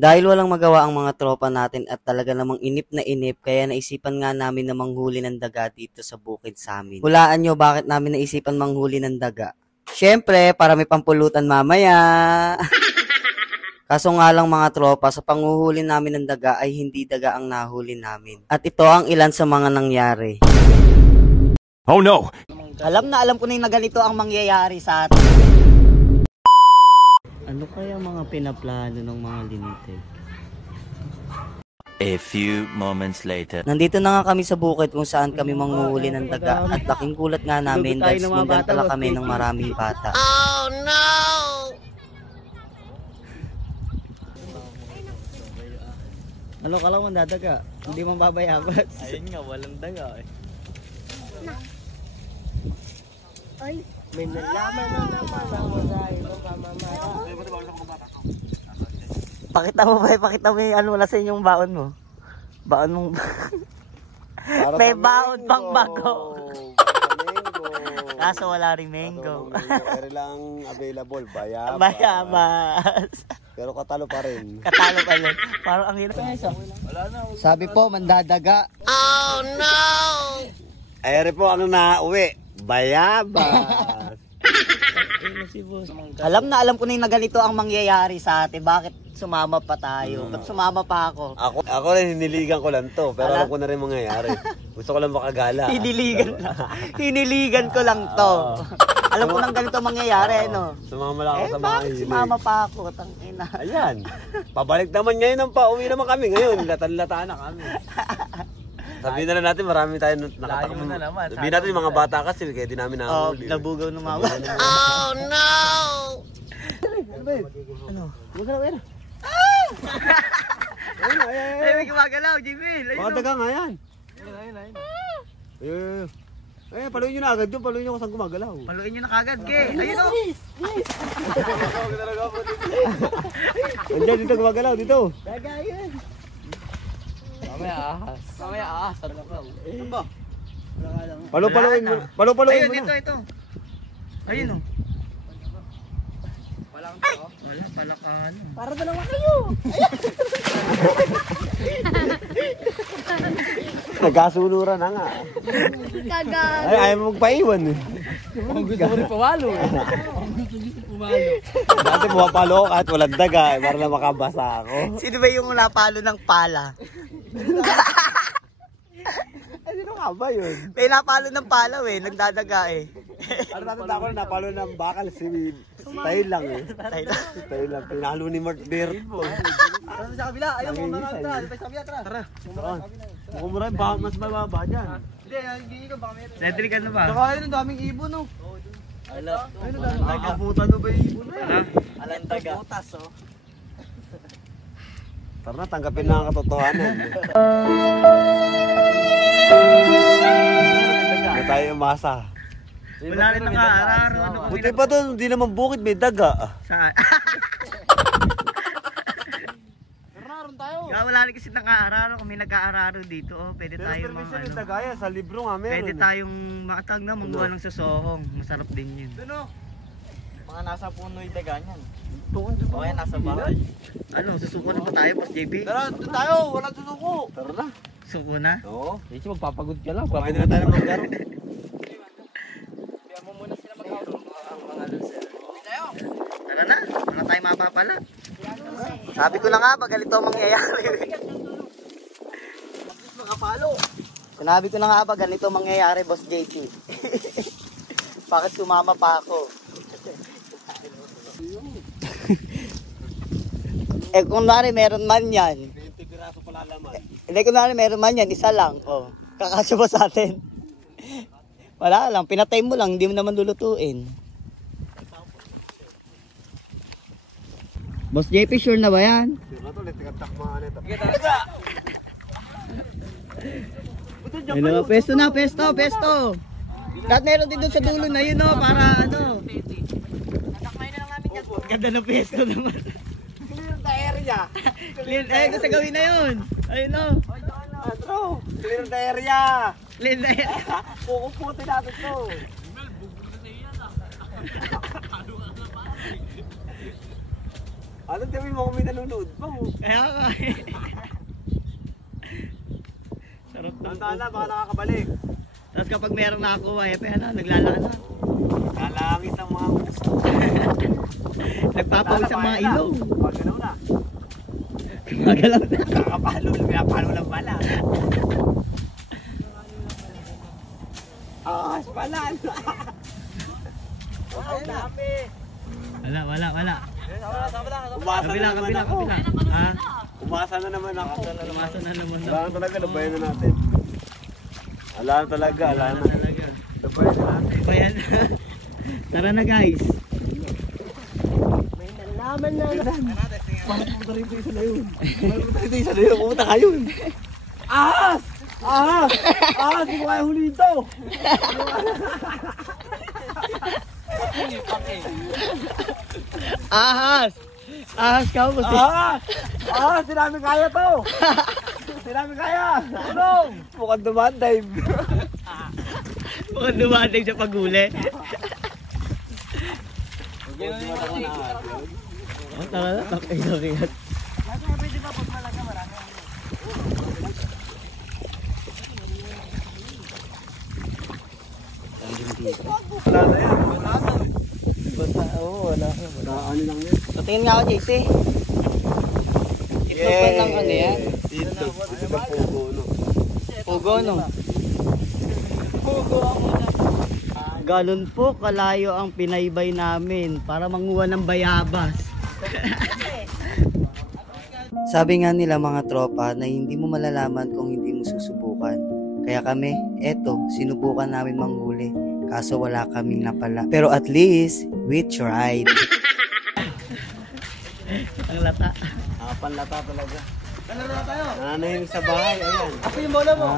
Dahil walang magawa ang mga tropa natin at talaga namang inip na inip, kaya naisipan nga namin na manghuli ng daga dito sa bukid sa amin. Hulaan nyo bakit namin naisipan manghuli ng daga. Syempre, para may pampulutan mamaya. Kaso nga lang mga tropa, sa panghuhuli namin ng daga ay hindi daga ang nahuli namin. At ito ang ilan sa mga nangyari. Oh no! Alam ko na yung ganito ang mangyayari sa atin. Ano kaya mga pinaplano ng mga limited? A few moments later. Nandito na nga kami sa bukid kung saan kami manghuhuli ng daga at laking gulat nga namin dahil sinundan pala kami ng maraming bata. Oh no! Ano ka lang mong dadaga? Hindi mo babayabas. Ayun nga, walang daga eh. Ay, may nalaman na naman ang masahe ng pamamata. Pakita mo yung ano wala sa inyong baon mo. Baon mong... may baon pang bago. Kaso wala rin mango. Pero lang available, bayabas. Bayabas. Pero katalo pa rin. Katalo pa rin. Parang ang hirap. Sabi po, mandadaga. Oh no! Ayari po ang nauwi. Bayabas. Alam ko na yung ganito ang mangyayari sa atin. Bakit sumama pa tayo? Ba't sumama pa ako? Ako rin, hiniligan ko lang to. Pero alam ko na rin mangyayari. Gusto ko lang makagala. Hiniligan ko lang to. Alam ko nang ganito mangyayari, no? Sumama lang ako sa mga bakit hilig. sumama pa ako? Tangina. Ayan. Pabalik naman ngayon ang pauwi naman kami ngayon. Latan-lata na kami. Sabihin na lang natin, marami tayo nakatakbo. Sabihin natin yung mga bata kasi, kaya di namin nakahuli. Nabugaw ng mama. Oh no! Ano? Magalaw yan. Ay, may gumagalaw, Jimil. Mga daga nga yan. Ay, paluin nyo na agad doon. Paluin nyo kung saan gumagalaw. Paluin nyo na kagad, Ke. Ayun o. Andiyan, dito gumagalaw, dito. Daga yun. Mamaya ahas. Ano ba? Paluin mo. Paluin mo na. Ito. Ayun o. Wala, palakahan. Para dalawa kayo! Nagkasuluran na nga. Kagad! Ay, ayaw mo magpaiwan eh. Ang gusto mo rin pumalo. Dati pumapalo ako kahit walang daga eh, para lang makabasa ako. Sino ba yung napalo ng pala? Ay, sino nga ba yun? May napalo ng pala nagdadaga eh. Ano natanda ko na napalo ng bakal si Tayo lang eh. Tayo lang. Pinalo ni Mark Berto. Ano sa kabila? Ayaw mo mga tara. Sa kabila, tara. Mukhang mo rin, mas bababa dyan. Hindi ka baka meron. Cedric, ano ba? Saka ayun, ang daming ibon no. Nakabutan mo ba yung ibon na yan? Alang daga. Putas oh. Tara na, tanggapin na ang katotohanan. Hindi tayo umasa. Wala rin naka-araro. Buti pa doon, hindi naman bukid, may daga. Saan? Raron tayo. Wala rin kasi naka-araro. Kung may nag-aararo dito, pwede Pero tayo permission yung mga dagaya, sa libro nga meron. pwede tayong makatag na manguha ng susohong. Masarap din yun. Mga nasa puno yung daga niyan. O kaya nasa bahay. Ano, susuko na pa tayo, Boss JB? Tara, doon tayo. Walang susuko. Tara na. Suko na? Oo. Kasi magpapagod ka lang. Kumain na tayo ng maglaro. Kaya mo muna sila mag-out. Ang mga loser. Tara na, wala tayo mapapala. Sabi ko na nga, pag ganito ang mangyayari. Sinabi ko na nga ba ganito mangyayari, Boss JP? Bakit sumama pa ako? Kunwari meron man yan. 20 piraso pala laman. Kunwari meron man yan, isa lang. Oh, kakasya ba sa atin? Wala lang, pinatay mo lang, hindi mo naman lulutuin. Boss JP, sure na ba yan? Hello, pesto na, pesto. Lahat meron din doon sa dulo na yun, no, para ano. Ganda ng pesto naman. Clear the area. Ayun, sa gawin na yun. Ayun, no. Andrew, clear the area. Clean na yan. Pukuputin natin to. Ano sabi mo kung may nanonood pa? Kaya nga sarap ng Tandaan na, baka nakakabalik. Tapos kapag merong nakakuha, naglalakad na. Lalangis ang mga uso. Nagpapawis ang mga ilong. Pagalaw na. Magalaw na. Pinapalo lang pala. Pala. Wala. Umasa Kabila. na naman ako. Ha? Umasa na naman ako. Lumasa na naman Wala na talaga, labayan na natin. Wala na talaga, wala na. talaga. Labayan na natin. Ayan. Tara na guys. May nalaman na. Pumunta rin isa na yun. Pumunta ka yun. Ahas! Ahas! Ahas! Hindi ko kaya huli ito. Ahas! Ahas ka mo. Ahas! Ahas! Hindi namin kaya to. Hindi namin kaya. Ano? Mukhang dumandive. Mukhang dumating sa paghuli. Tara na. Takay. Wala na yan. Wala. Ano lang yan? Patingin nga ako, JC. Itlog ba ng ano yan? Itlog. Itlog ng pugo, no? Pugo, no? Galon po, kalayo ang pinaybay namin para manguha ng bayabas. Sabi nga nila mga tropa na hindi mo malalaman kung hindi mo susubukan. Kaya kami, eto, sinubukan namin manghuli. Kaso wala kaming napala. Pero at least, we tried. Ang lata. Panlata talaga. Nananahimik sa bahay, ayan. Ako yung bola mo.